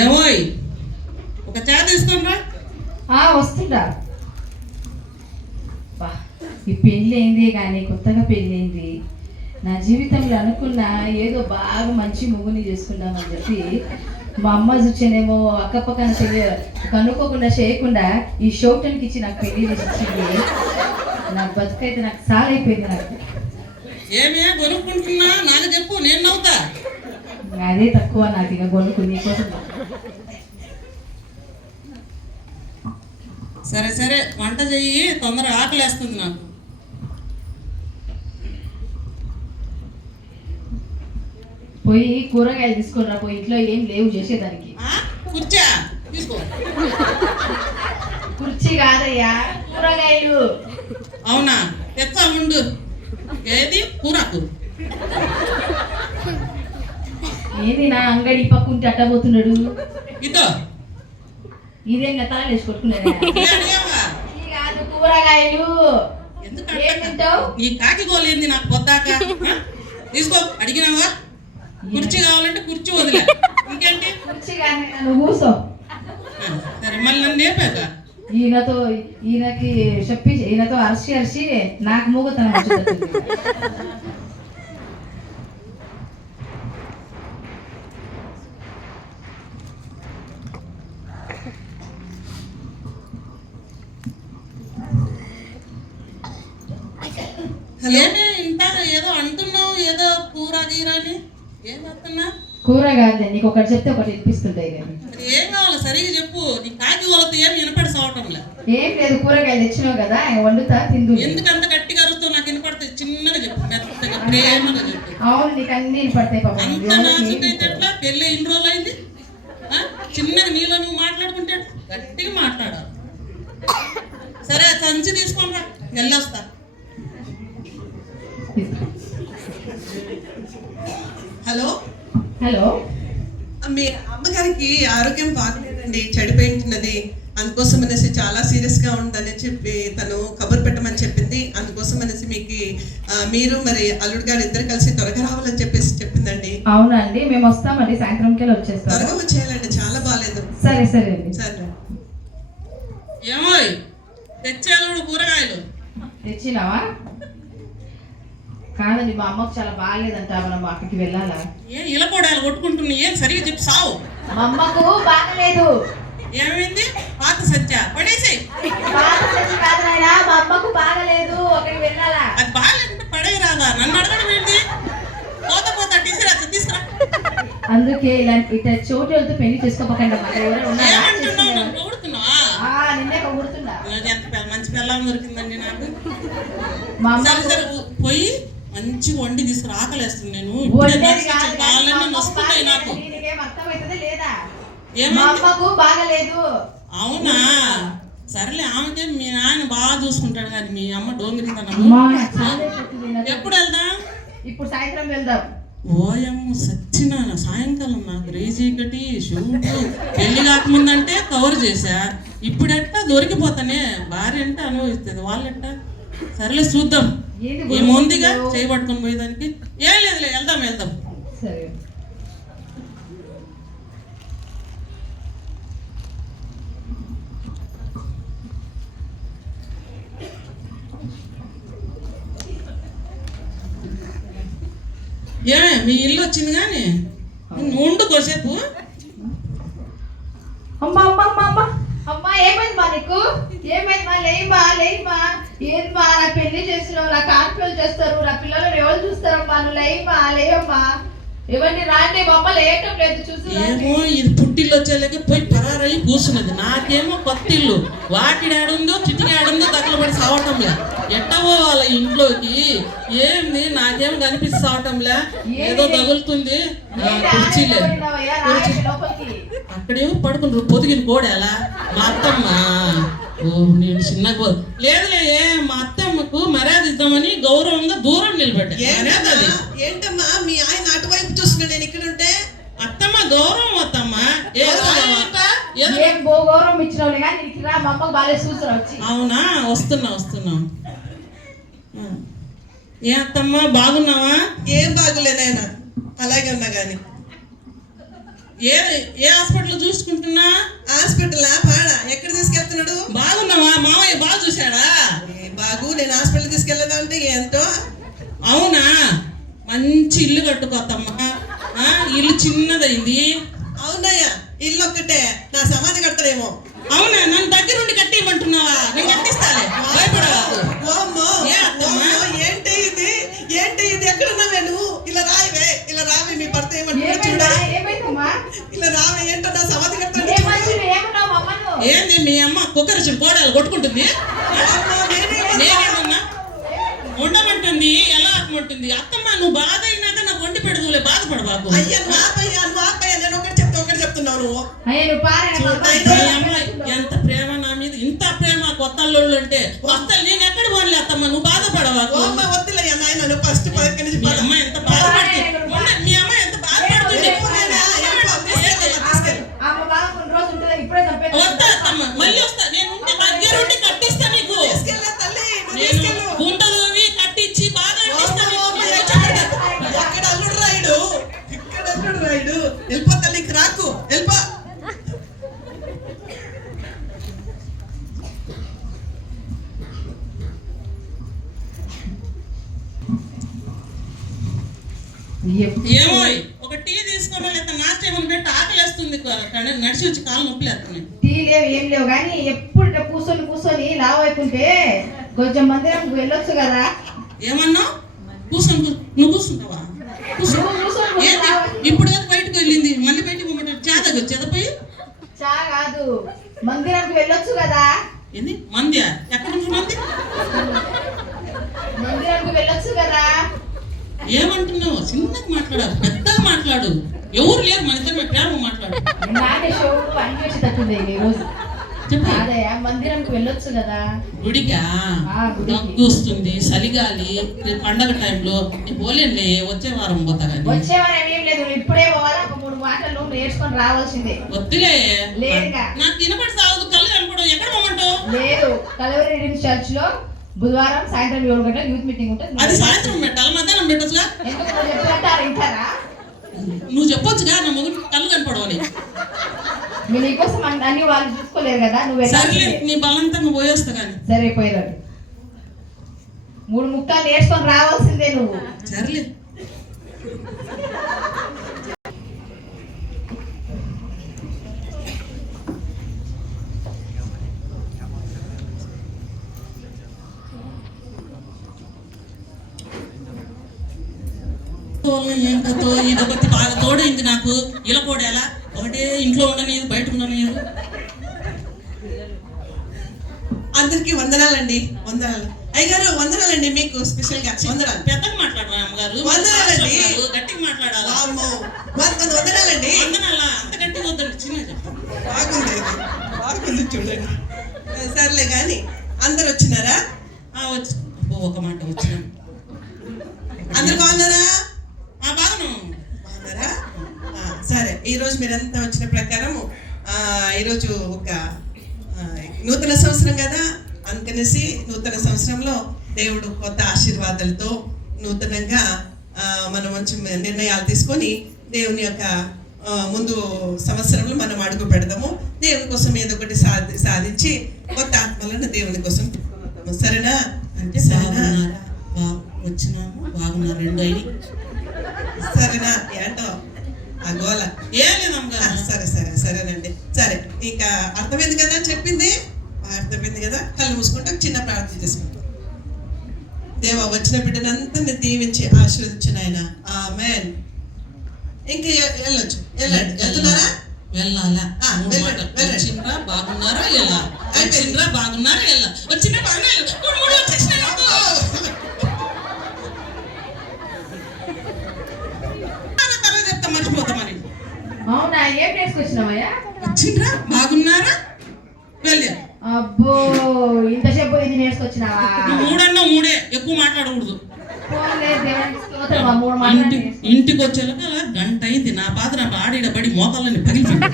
ఏమోయ్ ఒక చా తీసుకున్నా. వస్తుందా? ఈ పెళ్ళి అయింది కానీ కొత్తగా పెళ్ళి అయింది. నా జీవితంలో అనుకున్నా ఏదో బాగా మంచి ముగ్గుని చేసుకుందామని చెప్పి మా అమ్మ చూచేనేమో అక్కపక్కన కనుక్కోకుండా చేయకుండా ఈ షోటన్కి ఇచ్చి నాకు పెళ్లి చేసింది. నా బతుకైతే నాకు చాలా అయిపోయింది. నాకు ఏమే కొనుక్కుంటున్నా నాకు చెప్పు, నేను నవ్వుతా. అదే తక్కువ నాకు ఇక కొనుక్కు నీకోసం. సరే సరే వంట చెయ్యి, తొందరగా ఆకలేస్తుంది నాకు. పోయి కూరగాయలు తీసుకురా. పోయి ఇంట్లో ఏం లేవు చేసేదానికి. కూర్చా తీసుకో. కుర్చీ కాదయ్యా, కూరగాయలు. అవునా, తెచ్చా ఉండు. ఏది కూరకు? ఏది నా అంగడి పక్కుంటే అట్టబోతున్నాడు. ఇదో ఇదేం తల వేసి కొట్టుకున్నాడు. కూరగాయలు నీ కాకి గోలేంది నాకు పొద్దాక. తీసుకో, అడిగినావా? కుర్చీ కావాలంటే కుర్చీ వదిలే. ఇంకేంటి? కుర్చీ కానీ నన్ను కూర్చో. సరే మళ్ళీ నన్ను లేపాక ఈయనకి చెప్పి ఈయనతో అరిచి నాకు మూగతనం వచ్చింది. ఏమే ఇంత ఏదో అంటున్నావు, ఏదో కూర గీరని ఏం వస్తున్నా? కూర కాదు, నీకు ఒకటి చెప్తే ఒకటి వినిపిస్తుంటాయి. కానీ ఏం కావాలి సరిగా చెప్పు. నీ కాకి వాళ్ళతో ఏం వినపడి సావటంలే. ఏం లేదు, కూరగాయలు తెచ్చినావు కదా వండుతా తిందు. ఎందుకంత గట్టిగా అరుస్తావు? నాకు వినపడుతుంది. చిన్నగా చెప్పు, మెత్తగా ప్రేమగా చెప్పు. అవును, నీకు అన్ని వినపడతాయి. పాపం అంత నాచుకైతే ఎట్లా? పెళ్ళి ఇన్ని రోజులు అయింది. చిన్నగా నీలో నువ్వు మాట్లాడుకుంటే గట్టిగా మాట్లాడాలి. సరే సంచి తీసుకోనరా, వెళ్ళొస్తా. హలో హలో, మీ అమ్మగారికి ఆరోగ్యం బాగలేదండి, చెడిపోయింటున్నది. అందుకోసం అనేసి చాలా సీరియస్గా ఉందని చెప్పి తను కబురు పెట్టమని చెప్పింది. అందుకోసం అనేసి మీకు మీరు మరి అల్లుడు గారు ఇద్దరు కలిసి త్వరగా రావాలని చెప్పేసి చెప్పిందండి. అవునండి, మేము వస్తామండి, సాయంత్రంకి వచ్చేస్తాం. త్వరగా వచ్చేయాలండి, చాలా బాగాలేదు. సరే సరే అండి. సరే. ఏమో తెచ్చేవాడు కూరగాయలు తెచ్చినావా? కాదండి, మా అమ్మకు చాలా బాగాలేదంట, మనం అక్కడికి వెళ్ళాలా? ఏం ఇలకోడాలు కొట్టుకుంటున్నా? ఏం సరిగా చెప్పి సావు. మా అమ్మకు బాగలేదు. ఏమైంది? పాత సత్య పడేసాయి. కాదు నాయన, మా అమ్మకు బాగలేదు, అక్కడికి వెళ్ళాలా? అది బాగాలేదంటే పడే రాదా? నన్ను అడగడం ఏంటి? పోత పోతా టీసీరా తీసుకురా. అందుకే ఇలాంటి ఇట్లా చోటు వెళ్తూ పెళ్లి చేసుకోపకండి. నిన్నే పొగుడుతున్నా. ఎంత మంచి పిల్లలు దొరికిందండి నాకు. మా సరే సరే పోయి మంచిగా వండి తీసుకురా, ఆకలేస్తుంది. నేను కాళ్ళన్నీ నొస్తున్నాయి నాకు. బాగలేదు. అవునా, సరేలే. ఆమెకే మీ నాయన బాగా చూసుకుంటాడు కానీ మీ అమ్మ డోంగిరిస్తాను. ఎప్పుడు వెళ్దాం? ఇప్పుడు సాయంత్రం వెళ్దాం. ఓయమ్మ సచ్చిన సాయంకాలం నాకు రేజీకటి షూట్. పెళ్లి కాకముందంటే కవర్ చేశా, ఇప్పుడెట్టా దొరికిపోతానే. భార్య అంటే అనుభవిస్తుంది, వాళ్ళెట్ట. సరేలే చూద్దాం. ఏముందిగా చేయబట్టుకొని పోయేదానికి. ఏం లేదులే, వెళ్దాం వెళ్దాం. సరే. ఏమే మీ ఇల్లు వచ్చింది కానీ ఉండు కోసేపు. అమ్మా అమ్మా అమ్మా అమ్మా అమ్మా, ఏమైందమ్మా నీకు? ఏమైందమ్మా? లేమ్మా. ఏందమ్మా, నా పెళ్లి చేసినావు, నా కాన్ఫ్యూజ్ చేస్తారు, నా పిల్లలు ఎవరు చూస్తారమ్మా? నువ్వు లేవమ్మా. ఎవరిని రాండి, బొమ్మ లేయటం లేదు. చూసి ఏమో ఇది పుట్టిల్లు వచ్చేలాగే పోయి పరారయ్యి కూర్చున్నది. నాకేమో కొత్త ఇల్లు, వాకిడి ఆడుందో చిటికి ఆడుందో తగలబడి సావటంలే. ఎట్టవో వాళ్ళ ఇంట్లోకి ఏంది నాకేమో కనిపిస్తే సావటంలే. ఏదో తగులుతుంది. కుర్చీలే అక్కడేమో పడుకున్నారు. పొదిగిన కోడేలా మా అత్తమ్మ. ఓ నేను చిన్నగా లేదులే. మా అత్తమ్మకు మర్యాద ఇద్దామని గౌరవంగా దూరం నిలబెట్టా. ఏంటమ్మా మీ ఆయన అటువైపు చూస్తున్నాడు, నేను ఇక్కడ ఉంటే? అత్తమ్మ గౌరవం అత్తమ్మ. గౌరవం ఇచ్చిన. అవునా, వస్తున్నా. ఏ అత్తమ్మ బాగున్నావా? ఏం బాగులేనాయన, అలాగే ఉన్నా గాని. ఏ ఏ హాస్పిటల్ చూసుకుంటున్నా? హాస్పిటల్ పాడా ఎక్కడ తీసుకెళ్తున్నాడు? బాగున్నావా? మామయ్య బాగా చూశాడా? బాగు నేను హాస్పిటల్ తీసుకెళ్ళదంటే ఏంటో. అవునా? మంచి ఇల్లు కట్టుకోతమ్మా. ఇల్లు చిన్నదైంది. అవునయ్యా, ఇల్లు ఒక్కటే, నా సమాధి కడతాడేమో. అవునా? నన్ను దగ్గరుండి కట్టియమంటున్నావా? నేను కట్టిస్తాలే, భయపడవాకు. ఏంటి ఇది, ఏంటి ఇది? ఎక్కడున్నావే నువ్వు? ఇలా రావే, ఇలా రావే, మీ భర్త ఏమంటున్నా చూడ. ఇలా రావే, ఏంటో నా సమాధి కడతాడు. ఏంది మీ అమ్మ కుక్కరిచి కోడలు కొట్టుకుంటుంది? నేనేమన్నా ఉండమంటుంది, ఎలా ఆత్మంటుంది? అత్తమ్మ నువ్వు బాధ అయినాక నాకు వండి పెడదులే, బాధపడబాకు. అయ్యా నువ్వు ఆపయ్యా, నేను ఒకటి చెప్తున్నావు. ఎంత ప్రేమ నా మీద, ఇంత ప్రేమ కొత్తల్లోళ్ళు అంటే. కొత్తలు నేను ఎక్కడ పోలే అత్తమ్మ, నువ్వు బాధపడవాకు. వద్దులయ్యా నాయన, నువ్వు ఫస్ట్ పక్కన నుంచి మీ అమ్మ ఎంత బాధపడుతుంది, మీ అమ్మ ఎంత బాధపడుతుంది. వస్తా అత్తమ్మ, మళ్ళీ వస్తా. నేను ఉంటే దగ్గరుండి కట్టిస్తా నీకు. నేను గుంటలు కట్టించి బాగా అట్టిస్తా నీకు. ఇక్కడ అల్లుడు రాయుడు, ఇక్కడ అల్లుడు రాయుడు. వెళ్ళిపో తల్లికి, రాకు, వెళ్ళిపో. ఏమో ఒక టీ తీసుకోమో లేదా నాస్ట్ ఏమని పెట్టి ఆకలేస్తుంది, నడిచి వచ్చి కాళ్ళు నొప్పి లేస్తున్నాయి. టీ లేవు ఏం లేవు కానీ ఎప్పుడు కూర్చొని లావు అయిపోతే కొంచెం మందిరం వెళ్ళొచ్చు కదా. ఏమన్నా కూర్చొని నువ్వు కూర్చుంటావా? ఏంటి ఇప్పుడు బయటకు వెళ్ళింది, మళ్ళీ బయటకు పోమంటారు. చేదకు చెదపోయి చా కాదు, మందిరానికి వెళ్ళొచ్చు కదా. ఏంది మంది? ఎక్కడ నుంచి మంది? మందిరానికి వెళ్ళొచ్చు కదా. ఏమంటున్నావు? చిన్నగా మాట్లాడాలి, పెద్దగా మాట్లాడు. ఎవరు లేరు మన ఇద్దరు, ప్రేమ మాట్లాడు. మందిరానికి వెళ్ళొచ్చు కదా. గుడికా? చూస్తుంది చలిగాలి, పండగ టైంలో పోలేండి, వచ్చే వారం పోతా. వచ్చే వారం ఏం లేదు, ఇప్పుడే పోవాలా. ఒక 3 మాటలు నేర్చుకొని రావాల్సిందే. వద్దులే, లేదుగా. నాకు వినపడి సాగు, కళ్ళు కనపడవు. ఎక్కడ పోమంటావు? లేదు, కలవరి రీడింగ్ చర్చ్ లో బుధవారం సాయంత్రం 7 గంటలకు యూత్ మీటింగ్ ఉంటుంది. అది సాయంత్రం పెట్టాలి, మధ్యాహ్నం పెట్టచ్చుగా. నువ్వు చెప్పొచ్చుగా, నా మొగుడు కళ్ళు కనపడవని. నీకోసం అన్ని వాళ్ళు చూసుకోలేరు కదా. నువ్వు సర్లే, నీ బలంతంగా పోయేస్తా కానీ. సరే పోయిరాడు. 3 ముక్కలు నేర్చుకొని రావాల్సిందే నువ్వు. సర్లే. ఏం కథో ఇది ఒకటి బాగా తోడైంది నాకు. ఇలా కూడా ఎలా ఒకటే ఇంట్లో ఉండలేదు, బయట ఉండలేదు. అందరికి వందనాలండి, వందనాలు అయ్యగారు, వందనాలండి. మీకు స్పెషల్ గా వందనాలు. పెద్దగా మాట్లాడరా అమ్మగారు? వందనాలండి. గట్టిగా మాట్లాడాలా? వందనాలండి. వందనాలా? అంత గట్టిగా వద్దండి, చిన్న చెప్పు. బాగుంది, బాగుంది చూడండి. సర్లే కానీ అందరు వచ్చినారా? వచ్చి ఒక మాట వచ్చిన. అందరు బాగున్నారా? బాగున్నారా? సరే, ఈరోజు మీరంతా వచ్చిన ప్రకారము ఈరోజు ఒక నూతన సంవత్సరం కదా, అందుకనేసి నూతన సంవత్సరంలో దేవుడు కొత్త ఆశీర్వాదాలతో నూతనంగా మనం మంచి నిర్ణయాలు తీసుకొని దేవుని యొక్క ముందు సంవత్సరంలో మనం అడుగు పెడదాము. దేవుని కోసం ఏదో ఒకటి సాధించి కొత్త ఆత్మలను దేవుని కోసం పెట్టుకుంటాము. సరేనా? అంటే సరేనా? వచ్చినాము, బాగున్నారు 2 ఐడి. సరేనా? ఏంటో ఆ గోల ఏం లేదమ్మా. సరేనండి. సరే, ఇంకా అర్థమైంది కదా చెప్పింది? అర్థమైంది కదా. కళ్ళు మూసుకుంటాం, చిన్న ప్రార్థన చేసుకుంటాం. దేవా, వచ్చిన బిడ్డనంతా దీవించి ఆశీర్వదించిన ఆయన. ఆమేన్. ఇంకా వెళ్ళొచ్చు, వెళ్ళండి. వెళ్తున్నారా? వెళ్ళాలా? వచ్చిండ్రా బాగున్నారా? ఎలా వచ్చిండ్రా? బాగున్నారా? ఎలా వచ్చిన చెప్తా, మర్చిపోతా మరి. అవునా? ఏం నేర్చుకొచ్చినావయ్యా? వచ్చిండ్రా? బాగున్నారా? వెళ్ళా. అబ్బో, ఇంతసేపు ఇది నేర్చుకొచ్చినావా? 3 అన్నా 3, ఎక్కువ మాట్లాడకూడదు. ఇంటికి వచ్చేలోగా గంట అయింది. నా పాత నా ఆడిడబడి మోకాళ్ళని పగిలిపోయింది.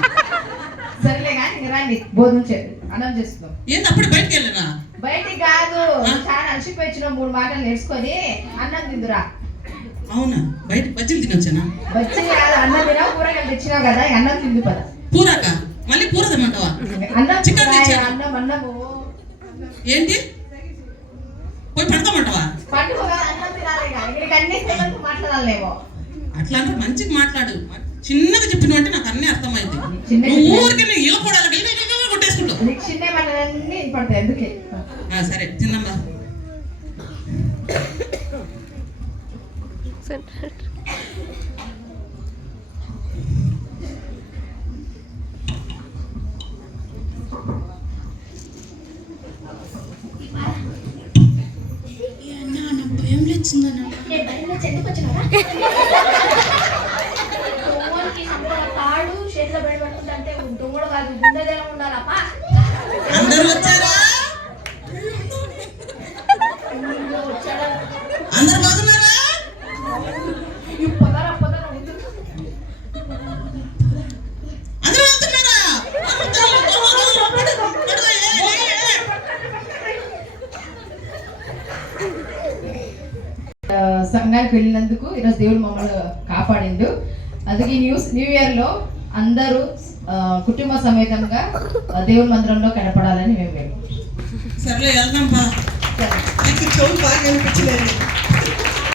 సరేలే కానీ రండి, భోజనం చేద్దాం, అన్నం చేస్తున్నాం. ఏంటి అప్పుడు బయటకు వెళ్ళినా? బయటికి కాదు, చాలా అలసిపోయి 3 మాటలు నేర్చుకొని అన్నం తిందురా. అవునా బయట బజ్జీలు తినొచ్చానా? వచ్చి అన్నం తినా కూరగాయలు తెచ్చినావు కదా ఈ అన్నం తింది పద. పూరాక మళ్ళీ పూర తెమ్మంటావా? అన్నం చికెన్ తెచ్చాను. అన్నము ఏంటి పోయి పడతామంటావా? పండుగ అన్నం తినాలి ఇక్కడికి అన్ని తెలియదు మాట్లాడాలేమో. అట్లా అంటే మంచిగా మాట్లాడు. చిన్నగా చెప్పినవంటే నాకు అన్నీ అర్థమైంది. చిన్నగా నువ్వు ఊరికి ఇళ్ళ కూడా కొట్టేసుకుంటావు. నీకు చిన్న మాటలన్నీ పడతాయి ఎందుకే. సరే తిందమ్మా. భయం లేచిందన్న. తాడు చేతిలో పెట్టుకుంటే దొంగడు కాదు గుండె జనం ఉండాలప్ప. అందరూ వచ్చారా? అందరు బాగున్నారా? పొదరా పొదరా అందరూ వెళ్తున్నారా? సంఘానికి వెళ్ళినందుకు ఈరోజు దేవుడు మమ్మల్ని కాపాడిండు. అందుకే న్యూ ఇయర్లో అందరూ కుటుంబ సమేతంగా దేవుని మందిరంలో కనపడాలని మేము సర్లే వెళ్దాం బా. నాకు చెవులు బాగా అనిపించలేదు.